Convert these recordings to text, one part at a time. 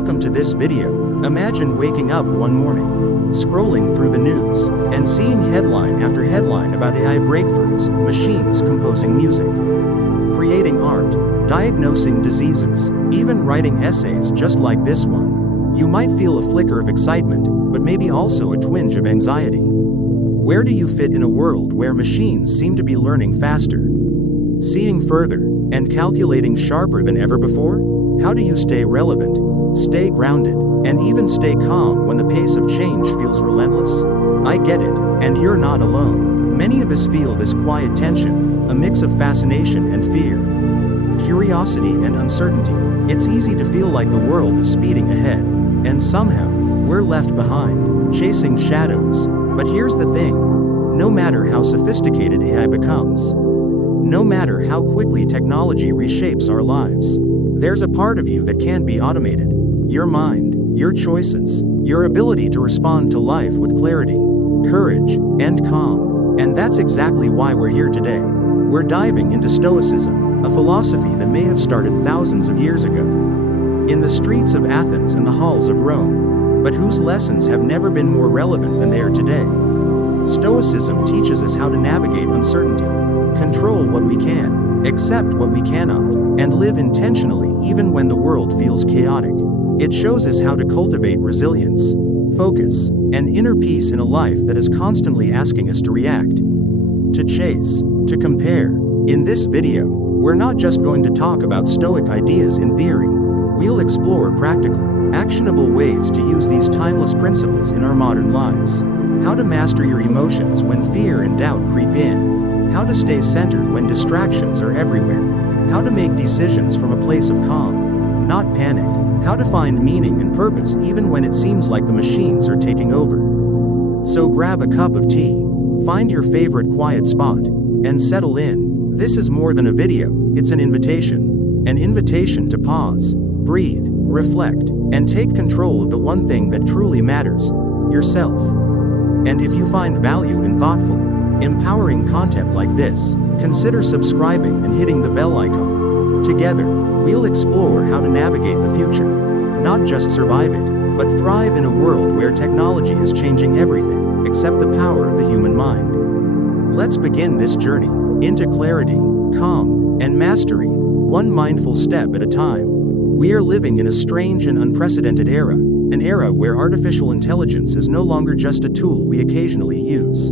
Welcome to this video. Imagine waking up one morning, scrolling through the news, and seeing headline after headline about AI breakthroughs, machines composing music, creating art, diagnosing diseases, even writing essays just like this one. You might feel a flicker of excitement, but maybe also a twinge of anxiety. Where do you fit in a world where machines seem to be learning faster, seeing further, and calculating sharper than ever before? How do you stay relevant, stay grounded, and even stay calm when the pace of change feels relentless? I get it, and you're not alone. Many of us feel this quiet tension, a mix of fascination and fear, curiosity and uncertainty. It's easy to feel like the world is speeding ahead, and somehow, we're left behind, chasing shadows. But here's the thing. No matter how sophisticated AI becomes, no matter how quickly technology reshapes our lives, there's a part of you that can't be automated. Your mind, your choices, your ability to respond to life with clarity, courage, and calm. And that's exactly why we're here today. We're diving into Stoicism, a philosophy that may have started thousands of years ago, in the streets of Athens and the halls of Rome, but whose lessons have never been more relevant than they are today. Stoicism teaches us how to navigate uncertainty, control what we can, accept what we cannot, and live intentionally even when the world feels chaotic. It shows us how to cultivate resilience, focus, and inner peace in a life that is constantly asking us to react, to chase, to compare. In this video, we're not just going to talk about Stoic ideas in theory. We'll explore practical, actionable ways to use these timeless principles in our modern lives. How to master your emotions when fear and doubt creep in. How to stay centered when distractions are everywhere. How to make decisions from a place of calm, not panic. How to find meaning and purpose even when it seems like the machines are taking over. So grab a cup of tea, find your favorite quiet spot, and settle in. This is more than a video, it's an invitation to pause, breathe, reflect, and take control of the one thing that truly matters, yourself. And if you find value in thoughtful, empowering content like this, consider subscribing and hitting the bell icon. Together, we'll explore how to navigate the future, not just survive it, but thrive in a world where technology is changing everything, except the power of the human mind. Let's begin this journey into clarity, calm, and mastery, one mindful step at a time. We are living in a strange and unprecedented era, an era where artificial intelligence is no longer just a tool we occasionally use.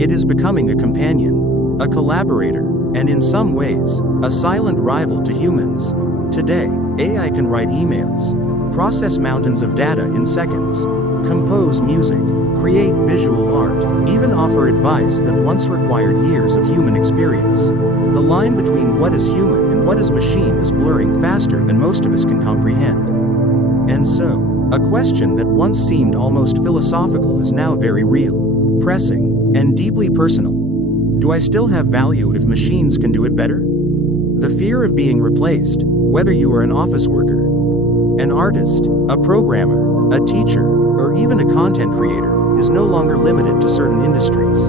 It is becoming a companion, a collaborator, and in some ways, a silent rival to humans. Today, AI can write emails, process mountains of data in seconds, compose music, create visual art, even offer advice that once required years of human experience. The line between what is human and what is machine is blurring faster than most of us can comprehend. And so, a question that once seemed almost philosophical is now very real, pressing, and deeply personal. Do I still have value if machines can do it better? The fear of being replaced, whether you are an office worker, an artist, a programmer, a teacher, or even a content creator, is no longer limited to certain industries.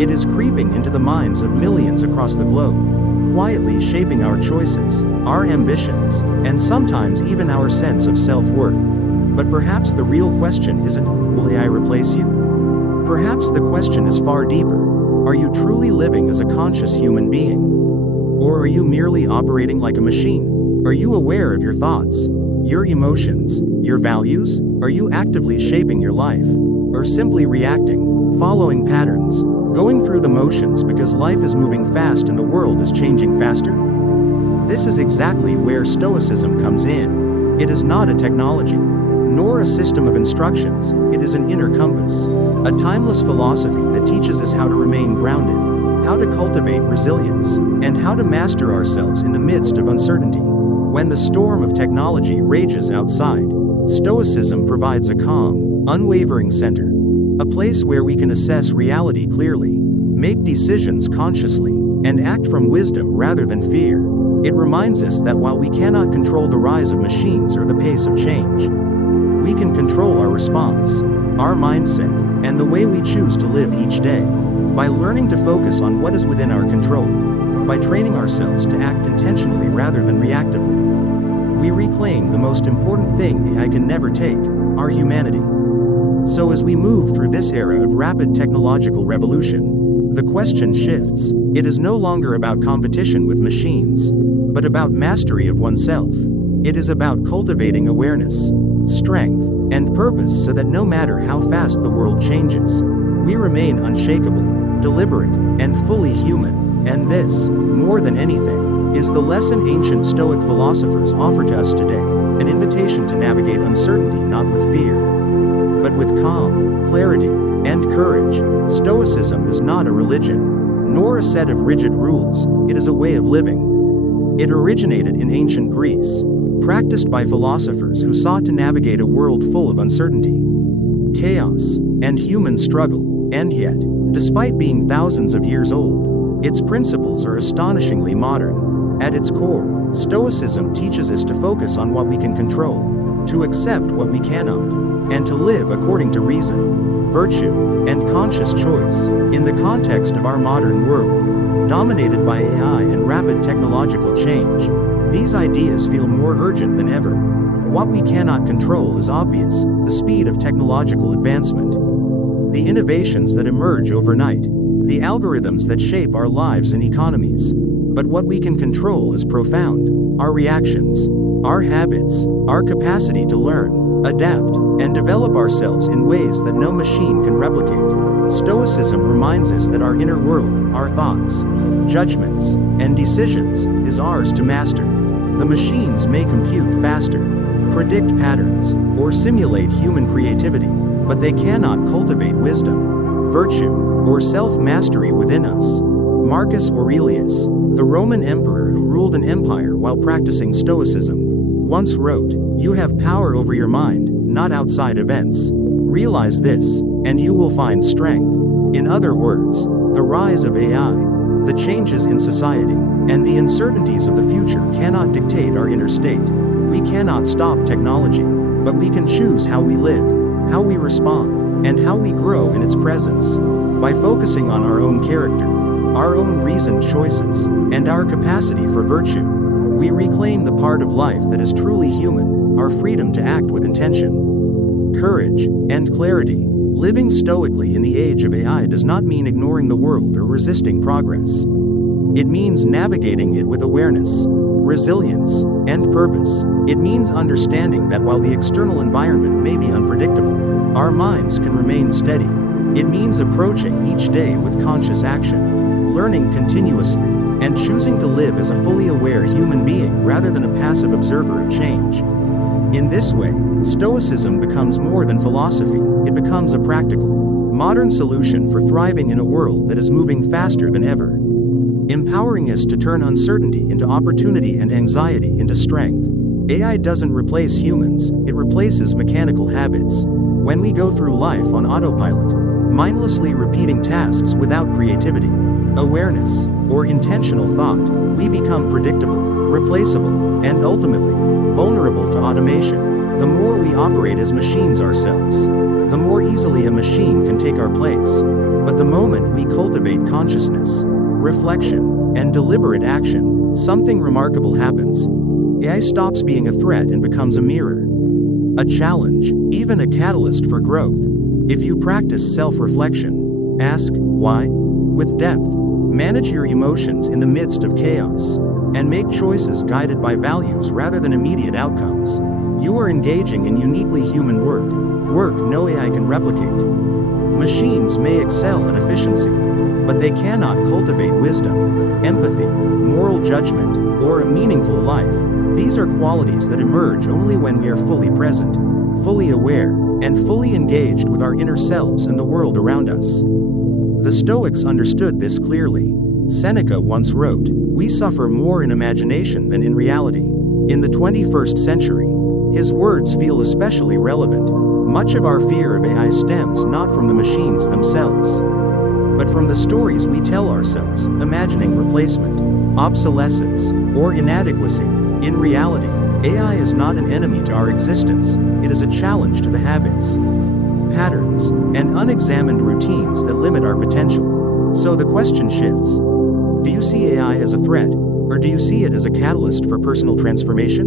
It is creeping into the minds of millions across the globe, quietly shaping our choices, our ambitions, and sometimes even our sense of self-worth. But perhaps the real question isn't, will AI replace you? Perhaps the question is far deeper. Are you truly living as a conscious human being? Or are you merely operating like a machine? Are you aware of your thoughts, your emotions, your values? Are you actively shaping your life? Or simply reacting, following patterns, going through the motions because life is moving fast and the world is changing faster? This is exactly where Stoicism comes in. It is not a technology, nor a system of instructions. It is an inner compass, a timeless philosophy that teaches us how to remain grounded, how to cultivate resilience, and how to master ourselves in the midst of uncertainty. When the storm of technology rages outside, Stoicism provides a calm, unwavering center, a place where we can assess reality clearly, make decisions consciously, and act from wisdom rather than fear. It reminds us that while we cannot control the rise of machines or the pace of change, we can control our response, our mindset, and the way we choose to live each day. By learning to focus on what is within our control, by training ourselves to act intentionally rather than reactively. we reclaim the most important thing AI can never take, our humanity. So as we move through this era of rapid technological revolution, the question shifts. It is no longer about competition with machines, but about mastery of oneself. It is about cultivating awareness, strength, and purpose so that no matter how fast the world changes, we remain unshakable, deliberate, and fully human. And this, more than anything, is the lesson ancient Stoic philosophers offer to us today, an invitation to navigate uncertainty not with fear, but with calm, clarity, and courage. Stoicism is not a religion, nor a set of rigid rules, it is a way of living. It originated in ancient Greece, practiced by philosophers who sought to navigate a world full of uncertainty, chaos, and human struggle. And yet, despite being thousands of years old, its principles are astonishingly modern. At its core, Stoicism teaches us to focus on what we can control, to accept what we cannot, and to live according to reason, virtue, and conscious choice. In the context of our modern world, dominated by AI and rapid technological change, these ideas feel more urgent than ever. What we cannot control is obvious: the speed of technological advancement, the innovations that emerge overnight, the algorithms that shape our lives and economies. But what we can control is profound: our reactions, our habits, our capacity to learn, adapt, and develop ourselves in ways that no machine can replicate. Stoicism reminds us that our inner world, our thoughts, judgments, and decisions, is ours to master. The machines may compute faster, predict patterns, or simulate human creativity, but they cannot cultivate wisdom, virtue, or self-mastery within us. Marcus Aurelius, the Roman emperor who ruled an empire while practicing Stoicism, once wrote, "You have power over your mind, not outside events. Realize this, and you will find strength." In other words, the rise of AI, the changes in society, and the uncertainties of the future cannot dictate our inner state. We cannot stop technology, but we can choose how we live, how we respond, and how we grow in its presence. By focusing on our own character, our own reasoned choices, and our capacity for virtue, we reclaim the part of life that is truly human, our freedom to act with intention, courage, and clarity. Living stoically in the age of AI does not mean ignoring the world or resisting progress. It means navigating it with awareness, resilience, and purpose. It means understanding that while the external environment may be unpredictable, our minds can remain steady. It means approaching each day with conscious action, learning continuously, and choosing to live as a fully aware human being rather than a passive observer of change. In this way, Stoicism becomes more than philosophy, it becomes a practical, modern solution for thriving in a world that is moving faster than ever, empowering us to turn uncertainty into opportunity and anxiety into strength. AI doesn't replace humans, it replaces mechanical habits. When we go through life on autopilot, mindlessly repeating tasks without creativity, awareness, or intentional thought, we become predictable, replaceable, and ultimately, vulnerable to automation. The more we operate as machines ourselves, the more easily a machine can take our place. But the moment we cultivate consciousness, reflection, and deliberate action, something remarkable happens. AI stops being a threat and becomes a mirror, a challenge, even a catalyst for growth. If you practice self-reflection, ask why with depth, manage your emotions in the midst of chaos, and make choices guided by values rather than immediate outcomes, you are engaging in uniquely human work no AI can replicate. Machines may excel at efficiency, but they cannot cultivate wisdom, empathy, moral judgment, or a meaningful life. These are qualities that emerge only when we are fully present, fully aware, and fully engaged with our inner selves and the world around us. The Stoics understood this clearly. Seneca once wrote, "We suffer more in imagination than in reality." In the 21st century, his words feel especially relevant. Much of our fear of AI stems not from the machines themselves, but from the stories we tell ourselves, imagining replacement, obsolescence, or inadequacy. In reality, AI is not an enemy to our existence, it is a challenge to the habits, patterns, and unexamined routines that limit our potential. So the question shifts. Do you see AI as a threat, or do you see it as a catalyst for personal transformation?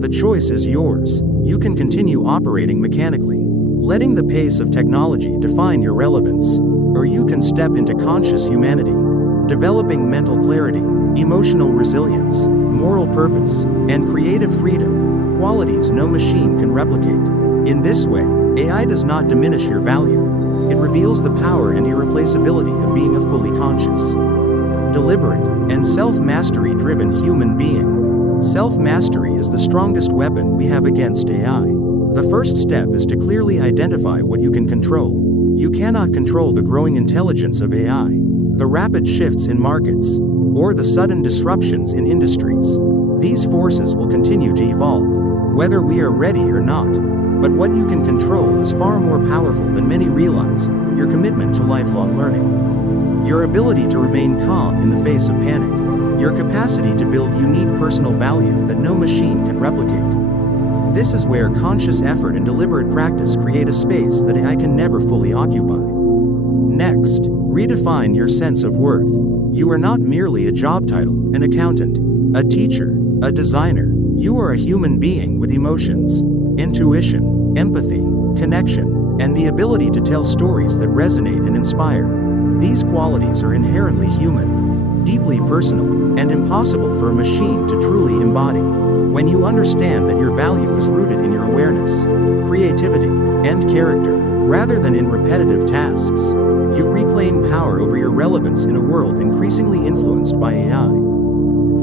The choice is yours. You can continue operating mechanically, letting the pace of technology define your relevance, or you can step into conscious humanity, developing mental clarity, emotional resilience, moral purpose, and creative freedom, qualities no machine can replicate. In this way, AI does not diminish your value. It reveals the power and irreplaceability of being a fully conscious, deliberate, and self-mastery driven human being. Self-mastery is the strongest weapon we have against AI. The first step is to clearly identify what you can control. You cannot control the growing intelligence of AI, the rapid shifts in markets, or the sudden disruptions in industries. These forces will continue to evolve, whether we are ready or not. But what you can control is far more powerful than many realize: your commitment to lifelong learning, your ability to remain calm in the face of panic, your capacity to build unique personal value that no machine can replicate. This is where conscious effort and deliberate practice create a space that AI can never fully occupy. Next, redefine your sense of worth. You are not merely a job title, an accountant, a teacher, a designer. You are a human being with emotions, intuition, empathy, connection, and the ability to tell stories that resonate and inspire. These qualities are inherently human, deeply personal, and impossible for a machine to truly embody. When you understand that your value is rooted in your awareness, creativity, and character, rather than in repetitive tasks, you reclaim power over your relevance in a world increasingly influenced by AI.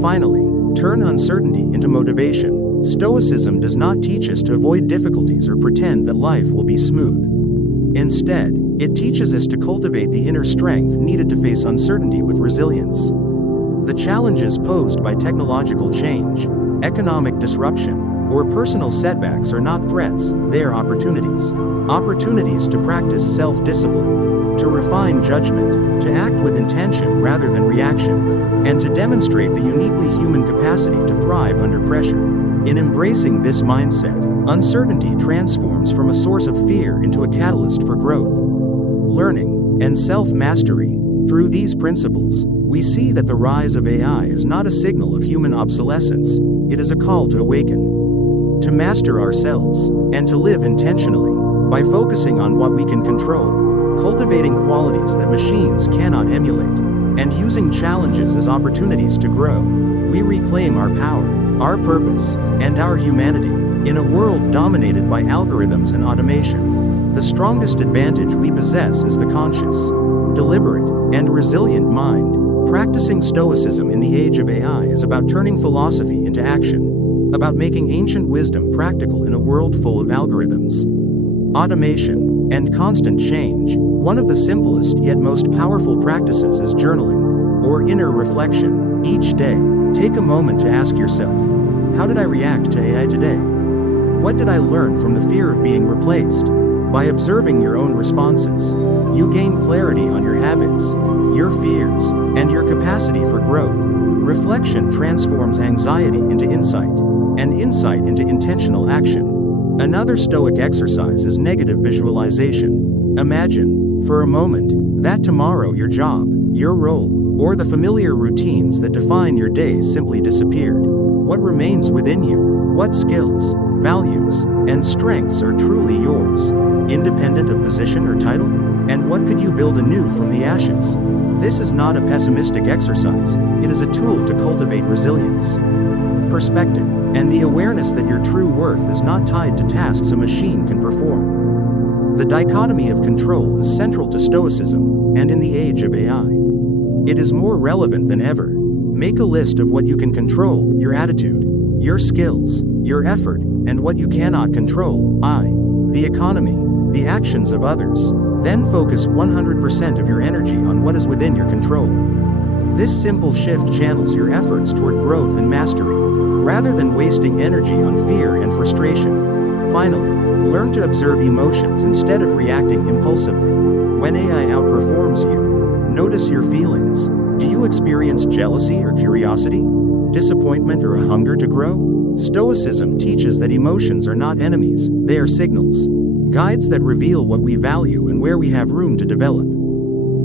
Finally, turn uncertainty into motivation. Stoicism does not teach us to avoid difficulties or pretend that life will be smooth. Instead, it teaches us to cultivate the inner strength needed to face uncertainty with resilience. The challenges posed by technological change, economic disruption, or personal setbacks are not threats, they are opportunities. Opportunities to practice self-discipline, to refine judgment, to act with intention rather than reaction, and to demonstrate the uniquely human capacity to thrive under pressure. In embracing this mindset, uncertainty transforms from a source of fear into a catalyst for growth, learning, and self-mastery. Through these principles, we see that the rise of AI is not a signal of human obsolescence, it is a call to awaken, to master ourselves, and to live intentionally. By focusing on what we can control, cultivating qualities that machines cannot emulate, and using challenges as opportunities to grow, we reclaim our power, our purpose, and our humanity. In a world dominated by algorithms and automation, the strongest advantage we possess is the conscious, deliberate, and resilient mind. Practicing Stoicism in the age of AI is about turning philosophy into action, about making ancient wisdom practical in a world full of algorithms, automation, and constant change. One of the simplest yet most powerful practices is journaling, or inner reflection. Each day, take a moment to ask yourself, how did I react to AI today? What did I learn from the fear of being replaced? By observing your own responses, you gain clarity on your habits, your fears, and your capacity for growth. Reflection transforms anxiety into insight, and insight into intentional action. Another Stoic exercise is negative visualization. Imagine, for a moment, that tomorrow your job, your role, or the familiar routines that define your days simply disappeared. What remains within you? What skills, values, and strengths are truly yours, independent of position or title? And what could you build anew from the ashes? This is not a pessimistic exercise, it is a tool to cultivate resilience, perspective, and the awareness that your true worth is not tied to tasks a machine can perform. The dichotomy of control is central to Stoicism, and in the age of AI, it is more relevant than ever. Make a list of what you can control: your attitude, your skills, your effort, and what you cannot control, the economy, the actions of others. Then focus 100% of your energy on what is within your control. This simple shift channels your efforts toward growth and mastery, rather than wasting energy on fear and frustration. Finally, learn to observe emotions instead of reacting impulsively. When AI outperforms you, notice your feelings. Do you experience jealousy or curiosity, disappointment or a hunger to grow? Stoicism teaches that emotions are not enemies, they are signals, guides that reveal what we value and where we have room to develop.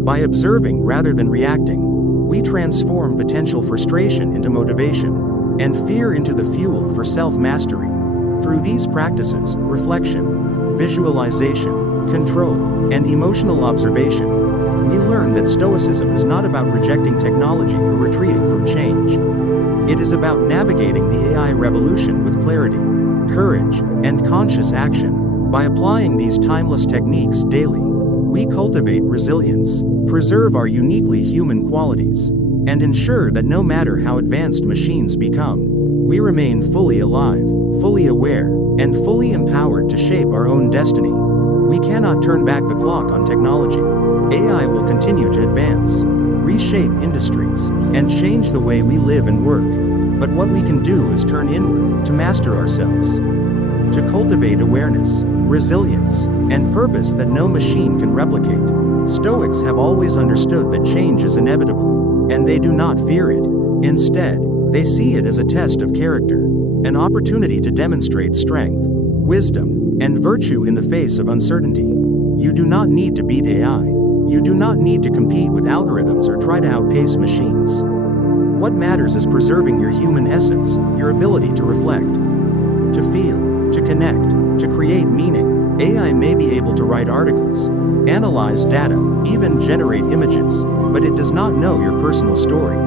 By observing rather than reacting, we transform potential frustration into motivation, and fear into the fuel for self-mastery. Through these practices, reflection, visualization, control, and emotional observation, we learn that Stoicism is not about rejecting technology or retreating from change. It is about navigating the AI revolution with clarity, courage, and conscious action. By applying these timeless techniques daily, we cultivate resilience, preserve our uniquely human qualities, and ensure that no matter how advanced machines become, we remain fully alive, fully aware, and fully empowered to shape our own destiny. We cannot turn back the clock on technology. AI will continue to advance, reshape industries, and change the way we live and work. But what we can do is turn inward, to master ourselves, to cultivate awareness, resilience, and purpose that no machine can replicate. Stoics have always understood that change is inevitable, and they do not fear it. Instead, they see it as a test of character, an opportunity to demonstrate strength, wisdom, and virtue in the face of uncertainty. You do not need to beat AI. You do not need to compete with algorithms or try to outpace machines. What matters is preserving your human essence, your ability to reflect, to feel, to connect, to create meaning. AI may be able to write articles, analyze data, even generate images, but it does not know your personal story,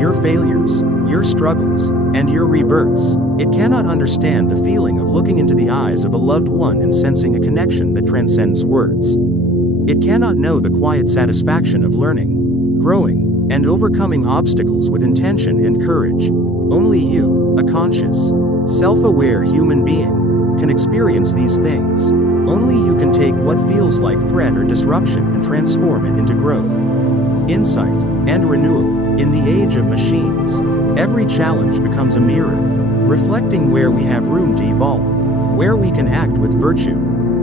your failures, your struggles, and your rebirths. It cannot understand the feeling of looking into the eyes of a loved one and sensing a connection that transcends words. It cannot know the quiet satisfaction of learning, growing, and overcoming obstacles with intention and courage. Only you, a conscious, self-aware human being, can experience these things. Only you can take what feels like threat or disruption and transform it into growth, insight, and renewal. In the age of machines, every challenge becomes a mirror, reflecting where we have room to evolve, where we can act with virtue,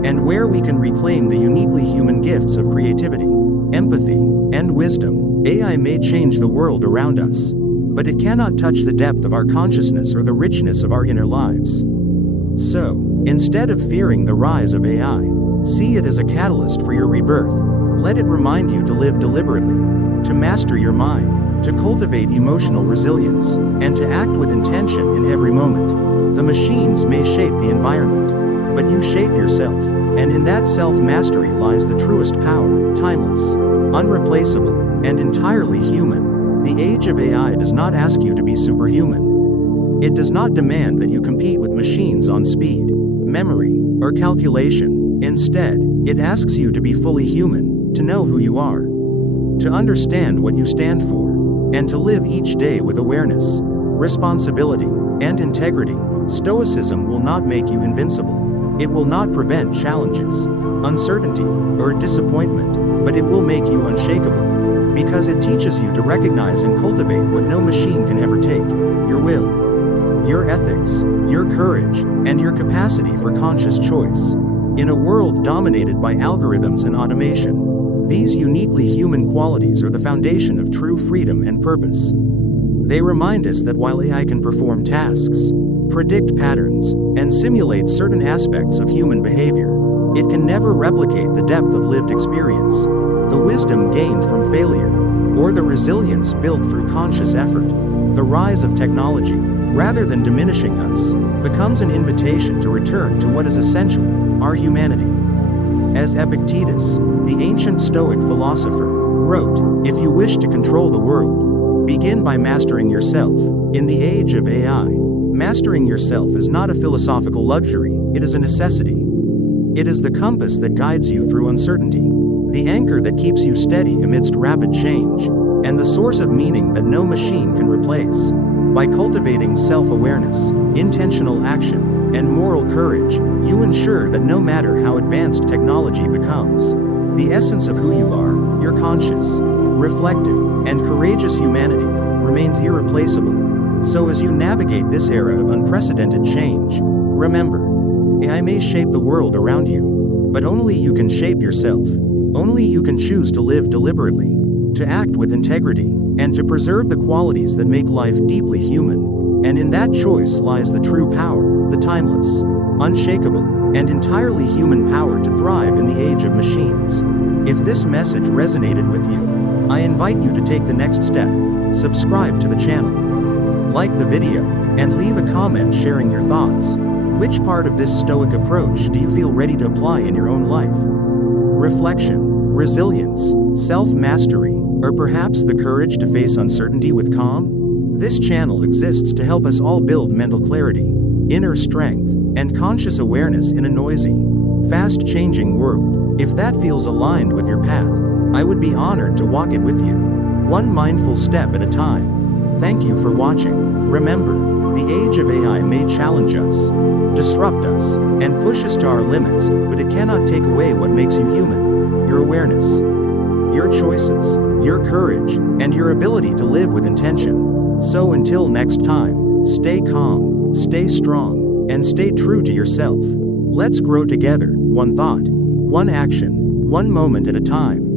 and where we can reclaim the uniquely human gifts of creativity, empathy, and wisdom. AI may change the world around us, but it cannot touch the depth of our consciousness or the richness of our inner lives. So, instead of fearing the rise of AI, see it as a catalyst for your rebirth. Let it remind you to live deliberately, to master your mind, to cultivate emotional resilience, and to act with intention in every moment. The machines may shape the environment, but you shape yourself, and in that self-mastery lies the truest power, timeless, unreplaceable, and entirely human. The age of AI does not ask you to be superhuman. It does not demand that you compete with machines on speed, memory, or calculation. Instead, it asks you to be fully human, to know who you are, to understand what you stand for, and to live each day with awareness, responsibility, and integrity. Stoicism will not make you invincible. It will not prevent challenges, uncertainty, or disappointment, but it will make you unshakable, because it teaches you to recognize and cultivate what no machine can ever take: your will, your ethics, your courage, and your capacity for conscious choice. In a world dominated by algorithms and automation, these uniquely human qualities are the foundation of true freedom and purpose. They remind us that while AI can perform tasks, predict patterns, and simulate certain aspects of human behavior, it can never replicate the depth of lived experience, the wisdom gained from failure, or the resilience built through conscious effort. The rise of technology, rather than diminishing us, becomes an invitation to return to what is essential: our humanity. As Epictetus, the ancient Stoic philosopher, wrote, "If you wish to control the world, begin by mastering yourself." In the age of AI, mastering yourself is not a philosophical luxury, it is a necessity. It is the compass that guides you through uncertainty, the anchor that keeps you steady amidst rapid change, and the source of meaning that no machine can replace. By cultivating self-awareness, intentional action, and moral courage, you ensure that no matter how advanced technology becomes, the essence of who you are, your conscious, reflective, and courageous humanity, remains irreplaceable. So as you navigate this era of unprecedented change, remember, AI may shape the world around you, but only you can shape yourself. Only you can choose to live deliberately, to act with integrity, and to preserve the qualities that make life deeply human. And in that choice lies the true power, the timeless, unshakable, and entirely human power to thrive in the age of machines. If this message resonated with you, I invite you to take the next step. Subscribe to the channel, like the video, and leave a comment sharing your thoughts. Which part of this Stoic approach do you feel ready to apply in your own life? Reflection, resilience, self-mastery, or perhaps the courage to face uncertainty with calm? This channel exists to help us all build mental clarity, inner strength, and conscious awareness in a noisy, fast-changing world. If that feels aligned with your path, I would be honored to walk it with you, one mindful step at a time. Thank you for watching. Remember, the age of AI may challenge us, disrupt us, and push us to our limits, but it cannot take away what makes you human: your awareness, your choices, your courage, and your ability to live with intention. So until next time, stay calm, stay strong, and stay true to yourself. Let's grow together, one thought, one action, one moment at a time.